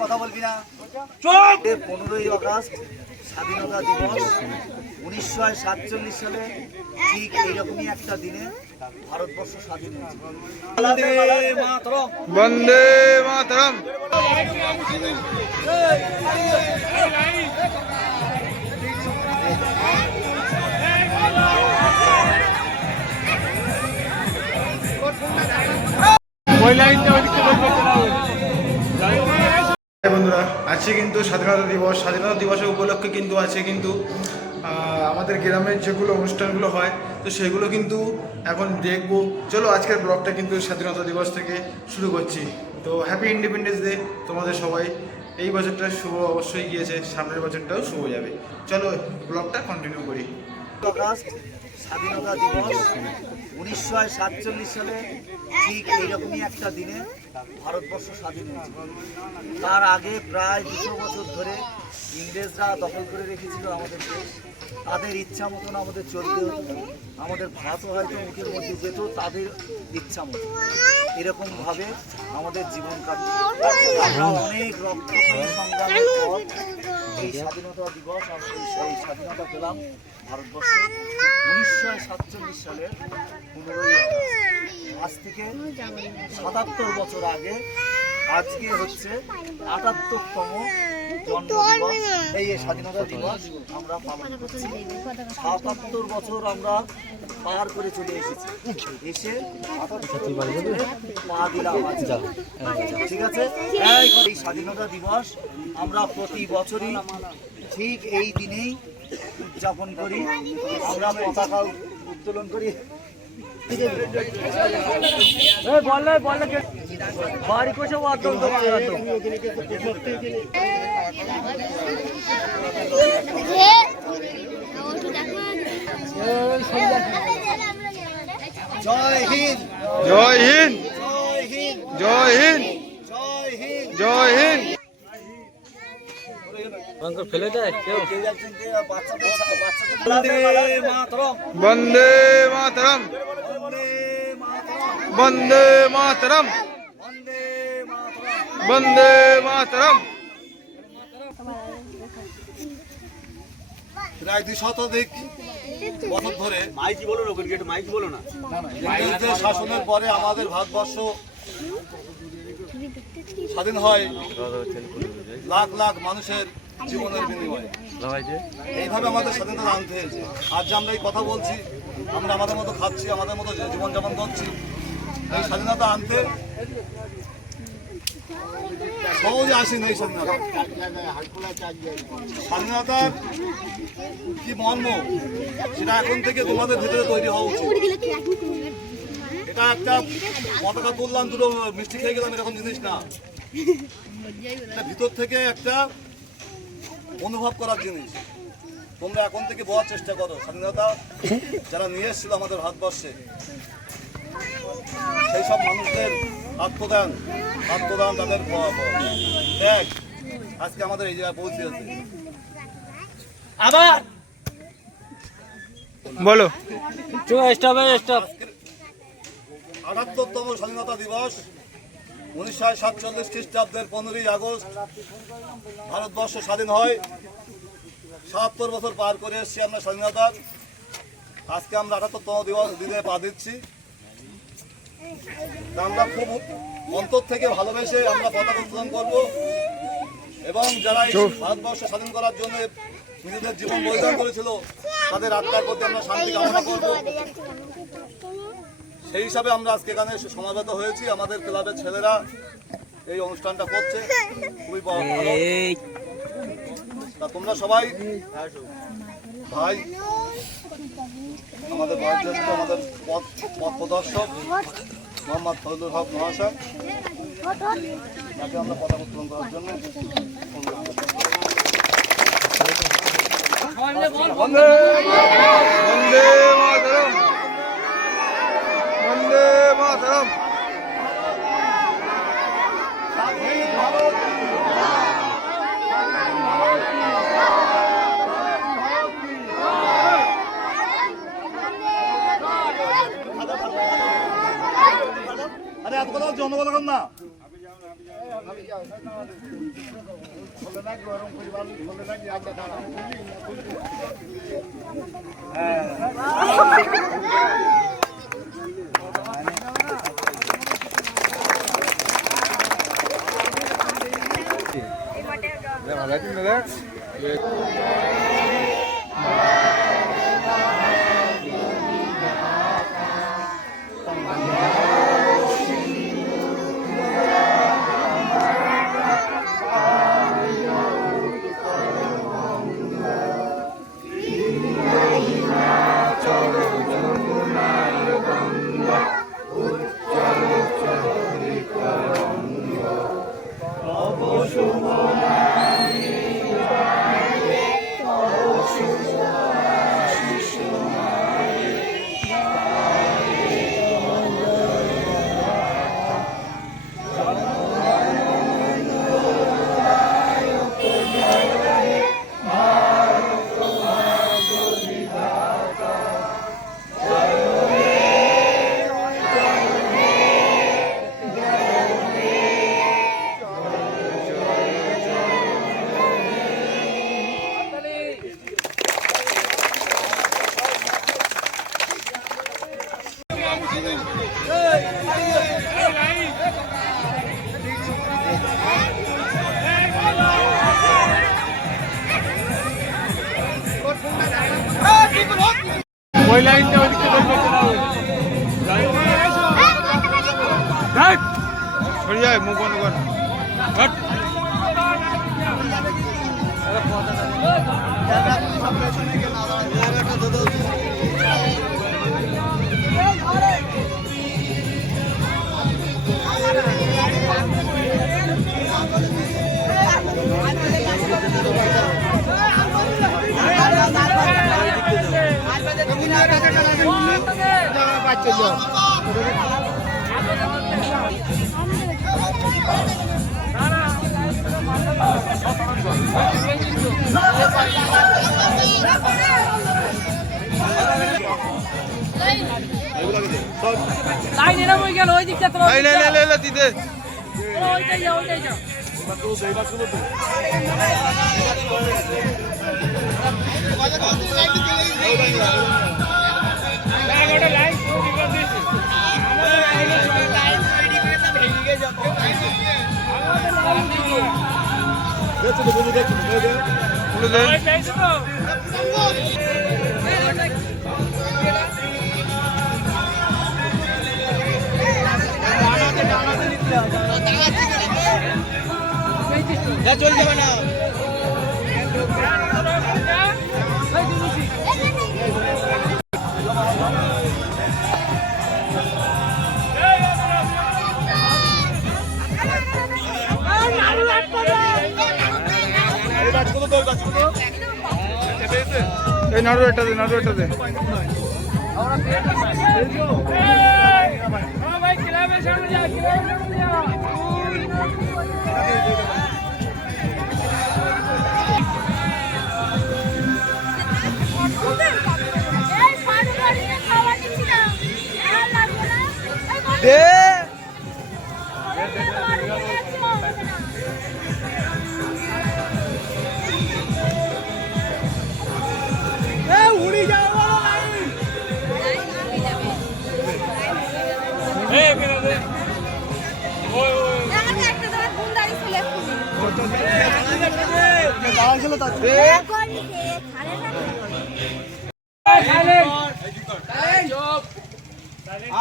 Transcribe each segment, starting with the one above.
কথা বলবি না। 15ই আগস্ট স্বাধীনতা দিবস 1947 সালে ঠিক এইরকমই একটা দিনে ভারতবর্ষ স্বাধীন হয়েছে। বন্দে মাতরম। বন্ধুরা, আজকে কিন্তু স্বাধীনতা দিবস। স্বাধীনতা দিবসের উপলক্ষে কিন্তু আছে কিন্তু আমাদের গ্রামের যেগুলো অনুষ্ঠানগুলো হয়, তো সেগুলো কিন্তু এখন দেখবো। চলো আজকের ব্লগটা কিন্তু স্বাধীনতা দিবস থেকে শুরু করছি। তো হ্যাপি ইন্ডিপেন্ডেন্স ডে তোমাদের সবাই। এই বছরটা শুভ অবশ্যই গিয়েছে, সামনের বছরটাও শুভ যাবে। চলো ব্লগটা কন্টিনিউ করি। স্বাধীনতা দিবস 1947 সালে ঠিক এইরকমই একটা দিনে ভারতবর্ষ স্বাধীন হয়েছে। তার আগে প্রায় 200 বছর ধরে ইংরেজরা দখল করে রেখেছিল আমাদের দেশ। তাদের ইচ্ছা মতন আমাদের চলতে হতো, আমাদের ভাতও হয়তো মুখের মধ্যে যেত তাদের ইচ্ছা মতো। এরকমভাবে আমাদের জীবন কাটত। আমরা অনেক রক্তক্ষয়ী সংগ্রামের পর এই স্বাধীনতা দিবস, আমরা এই স্বাধীনতা পেলাম ভারতবর্ষে 1947 সালের 15ই আগস্ট। আজ থেকে 77 বছর আগে আজকে হচ্ছে 78তম জন্মদিবস। এই স্বাধীনতা দিবস আমরা পালন করছি। 77 বছর আমরা পার করে চলে এসেছি। এসে 78 বছরে পা দিলাম। ঠিক আছে, এই স্বাধীনতা দিবস আমরা প্রতি বছরই ঠিক এই দিনেই উদযাপন করি। আমরা পতাকা উত্তোলন করি। বাড়ি কোষে জয় হিন্দ, জয় হিন্দ, জয় হিন্দ, জয় হিন্দ, জয় হিন্দ, জয় হিন্দ। ফেলে দেয় কেউ। বন্দে মাতরম, বন্দে মাতরম, বন্দে মাতরম, বন্দে মাতরম। বন্দে মাতরম। প্রায় 2 শতাধিক বছর ধরে মাইকি বলো না, একটু মাইকি বলো না। ইংরেজদের শাসনের পরে আমাদের ভারতবর্ষ স্বাধীন হয় লাখ লাখ মানুষের জীবনের বিনিময়ে। এইভাবে আমাদের স্বাধীনতা আনতে হয়েছে। আজ যে আমরা এই কথা বলছি, আমরা আমাদের মতো খাচ্ছি, আমাদের মতো জীবনযাপন করছি। এই স্বাধীনতা আনতে সহজে আসেনি। এই স্বাধীনতার কি মর্ম সেটা এখন থেকে তোমাদের ভেতরে তৈরি হওয়া উচিত। এটা একটা পতাকা তুললাম, দুটো মিষ্টি খেয়ে গেলাম, এরকম জিনিস না। এটা ভিতর থেকে একটা অনুভব করার জিনিস। তোমরা এখন থেকে বোঝার চেষ্টা করো স্বাধীনতা যারা নিয়ে এসেছিল আমাদের ভারতবর্ষে, সেই সব মানুষদের আত্মদান তাদের ত্যাগ আজকে আমাদের এই জায়গায় পৌঁছেছে। আবার বলো। 78তম স্বাধীনতা দিবস 1947 খ্রিস্টাব্দের 15ই আগস্ট ভারতবর্ষ স্বাধীন হয়। 77 বছর পার করে এসেছি আমরা স্বাধীনতার। আজকে আমরা 78তম দিনে পা দিচ্ছি। আমরা খুব অন্তর থেকে ভালোবেসে আমরা পতাকা উত্তোলন করব এবং যারা এই ভারতবর্ষ স্বাধীন করার জন্য নিজেদের জীবন বলিদান করেছিল তাদের আত্মার প্রতি আমরা শান্তি কামনা করব। সেই হিসাবে আমরা আজকে এখানে সমাবেত হয়েছি। আমাদের ক্লাবের ছেলেরা এই অনুষ্ঠানটা করছে, খুবই ভালো। তা তোমরা সবাই ভাই, আমাদের বয়োজ্যেষ্ঠ, আমাদের পথ প্রদর্শক মোহাম্মদ ফজলুল হক মহাশয়, তাকে আমরা পতাকা উত্তোলন করার জন্য বন্দে মাতরম, বন্দে মাতরম। আরে এত কথা জনগণ না। ওই লাইনটা ওইদিকে সরে যায় মুখ বন্ধ কর লাইন এরা বই গেল ওই দিকটা তো এই লে দিদে ওইটাই যাও চল যাবে না এই নাড়ু এটা দে ভাই ক্লাবের সামনে যা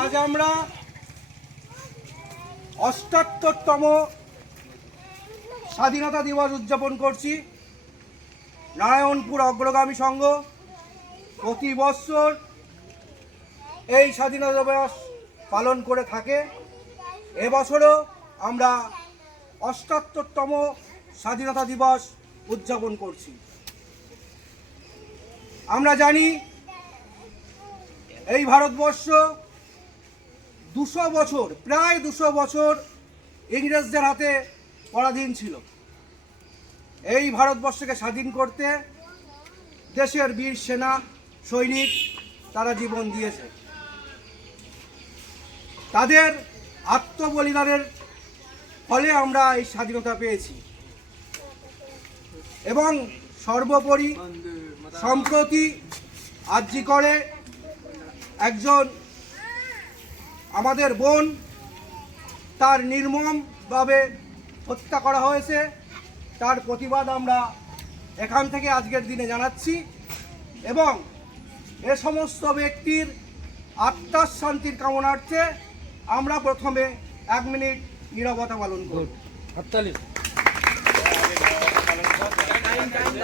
আজ আমরা ৭৮তম স্বাধীনতা দিবস উদযাপন করছি। নারায়ণপুর অগ্রগামী সংঘ প্রতি বছর এই স্বাধীনতা দিবস পালন করে থাকে। এবছরও আমরা ৭৮তম স্বাধীনতা দিবস উদযাপন করছি। আমরা জানি এই ভারতবর্ষ 200 বছর, প্রায় 200 বছর ইংরেজদের হাতে পরাধীন ছিল। এই ভারতবর্ষকে স্বাধীন করতে দেশের বীর সেনা সৈনিক তারা জীবন দিয়েছে। তাদের আত্মবলিদানের ফলে আমরা এই স্বাধীনতা পেয়েছি। এবং সর্বোপরি সম্প্রতি আরজি করে একজন আমাদের বোন তার নির্মমভাবে হত্যা করা হয়েছে, তার প্রতিবাদ আমরা এখান থেকে আজকের দিনে জানাচ্ছি এবং এ সমস্ত ব্যক্তির আত্মার শান্তির কামনার্থে আমরা প্রথমে 1 মিনিট নীরবতা পালন করব। হাততালি।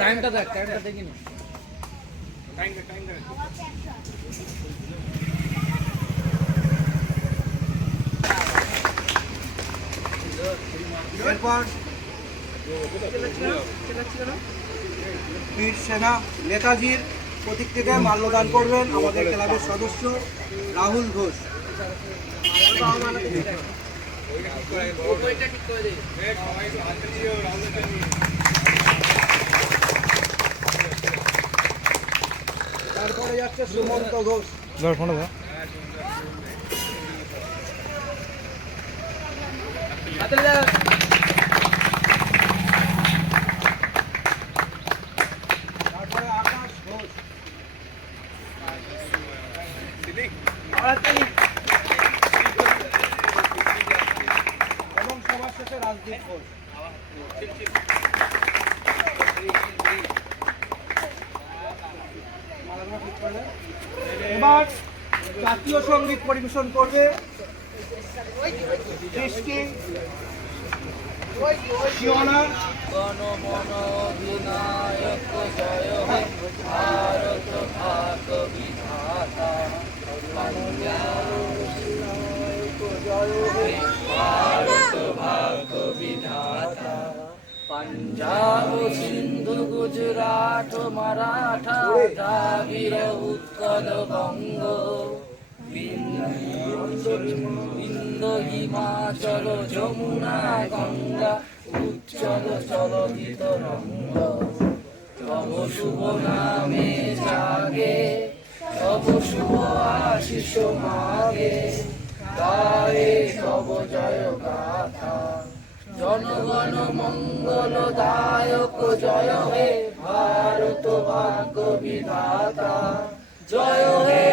টাইমটা দেখ, টাইমটা দেখি না। এরপর বীর সেনা নেতাজির প্রতিকৃতিতে মাল্যদান করবেন আমাদের ক্লাবের সদস্য রাহুল ঘোষ। তারপরে যাচ্ছে সুমন্ত ঘোষ। তারপরে আকাশ ঘোষ। এবং সবার শেষে রাজদীপ ঘোষ। এবার জাতীয় সঙ্গীত পরিবেশন করবে সৃষ্টি শিওনা। গণমন অধিনায়ক জয় হে ভারত ভাগ্য বিধাতা, ভারত ভাগ্য বিধাতা। পাঞ্জাব সিন্ধু গুজরাট মারাঠা দ্রাবিড় উৎকল বঙ্গ, বিন্দ হিমাচল যমুনা গঙ্গা উচ্চল চলকিত রঙ্গ। তব শুভ নামে জাগে, তব শুভ আশিস মাগে, গায়ে তব জয় গাথা। জনগণ মঙ্গল দায়ক জয় হে ভারত ভাগ্য বিধাতা, জয় হে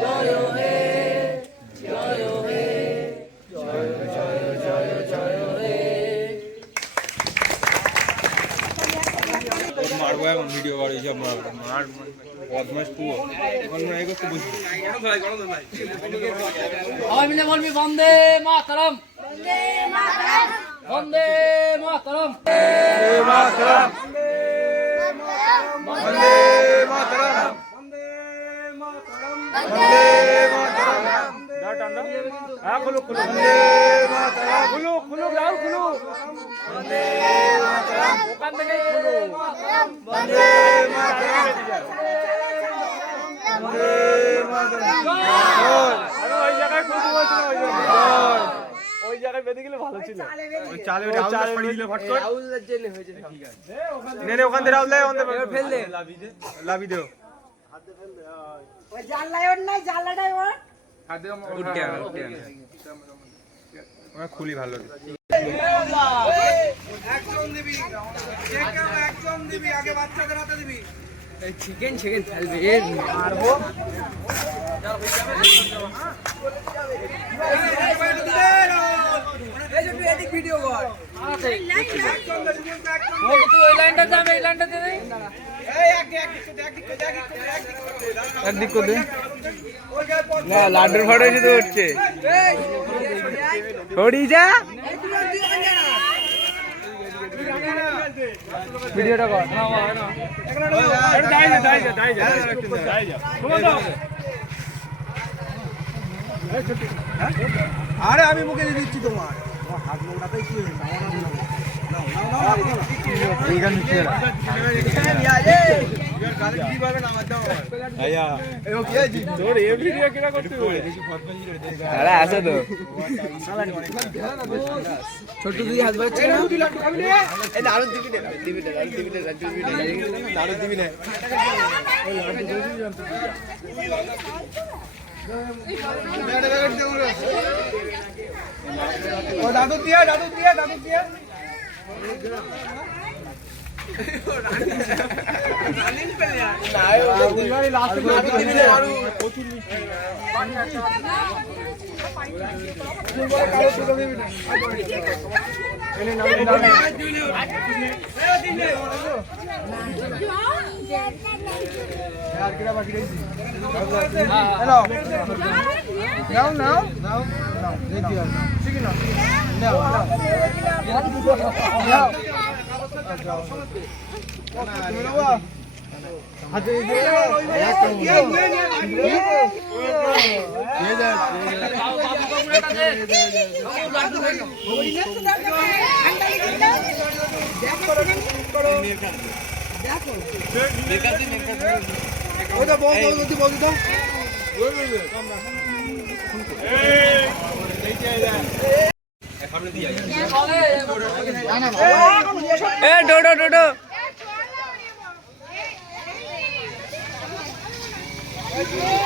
জয় হে জয় হে জয় জয় জয় জয় হে। মারবো এখন ভিডিও করে সব মার বদমাস পুয়ো এই করতে বুঝবি সবাই মিলে বলবি বন্দে মাতরম, বন্দে মাতরম, বন্দে মাতরম। বন্দে মাতরম, বন্দে মাতরম, বন্দে মাতরম, বন্দে মাতরম, খুলুক রাহুল খুলুক, বন্দে মাতরম, ওখান থেকেই খুলুক। বন্দে মাতরম, বন্দে মাতরম। আমি ওই জায়গায় খুলতে বলছিলাম, ওই জায়গায় বেঁধে গেলে ভালো ছিল। ওই চালে পাড়ি দিলে ফট করে নে নে ওখান থেকে রাউল ফেল দে, লাভি দেও ওই জানলায় ওর নাই, জানলাটাই ওর। খুলি ভালো একজন দিবি, যে কেউ একজন দিবি, আগে বাচ্চাদের হাতে দিবি। চিকেন ফেলবে মারবো ভিডিও কর। তুই ওই লাইনটা যাবে, এই লাইনটা দে। একদিক করে দে না, লাড্ডুর ফটো এসে তো উঠছে ছড়ি যা ভিডিওটা কর। আরে আমি মুখে দিয়ে দিচ্ছি তোমার হাত নোংরাটাই কি হয়েছে? আছে তো ছোট দুই হাত বাড়ছে না, দিবি না ও দাদু দিয়ে দাদু দিয়ে দাদু দিয়ে নাও নাও নাও দেখি ঠিক না নাও নাও হাতে দিয়ে ওটা বল বল বল দাও এ ডোডো ডোডো Yeah.